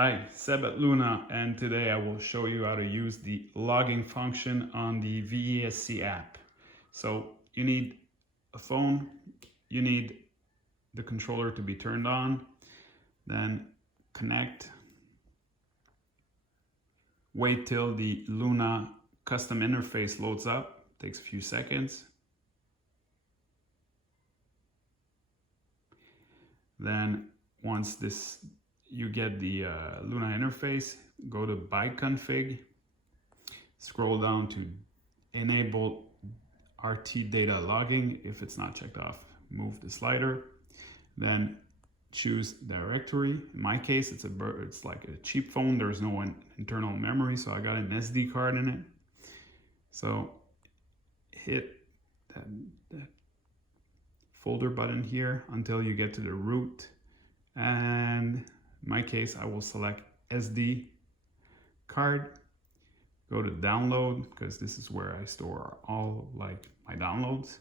Hi, Seb at Luna, and today I will show you how to use the logging function on the VESC app. So you need a phone, you need the controller to be turned on, then connect, wait till the Luna custom interface loads up, takes a few seconds. Then once you get the Luna interface, go to By Config, scroll down to Enable RT Data Logging. If it's not checked off, move the slider. Then choose Directory. In my case, it's like a cheap phone. There's no internal memory, so I got an SD card in it. So hit that folder button here until you get to the root, and in my case I will select SD card, go to download because this is where I store all like my downloads,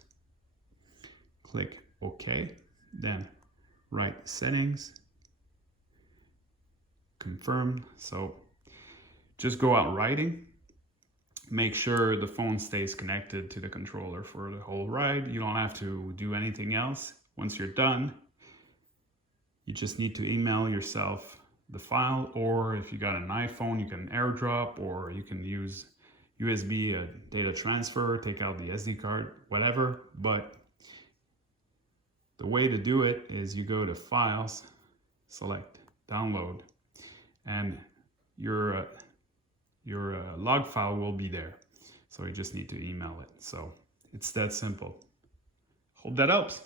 click OK, then write settings, confirm. So just go out writing. Make sure the phone stays connected to the controller for the whole ride. You don't have to do anything else. Once you're done, you just need to email yourself the file, or if you got an iPhone, you can AirDrop, or you can use USB data transfer, take out the SD card, whatever. But the way to do it is you go to Files, select Download, and your log file will be there. So you just need to email it. So it's that simple. Hope that helps.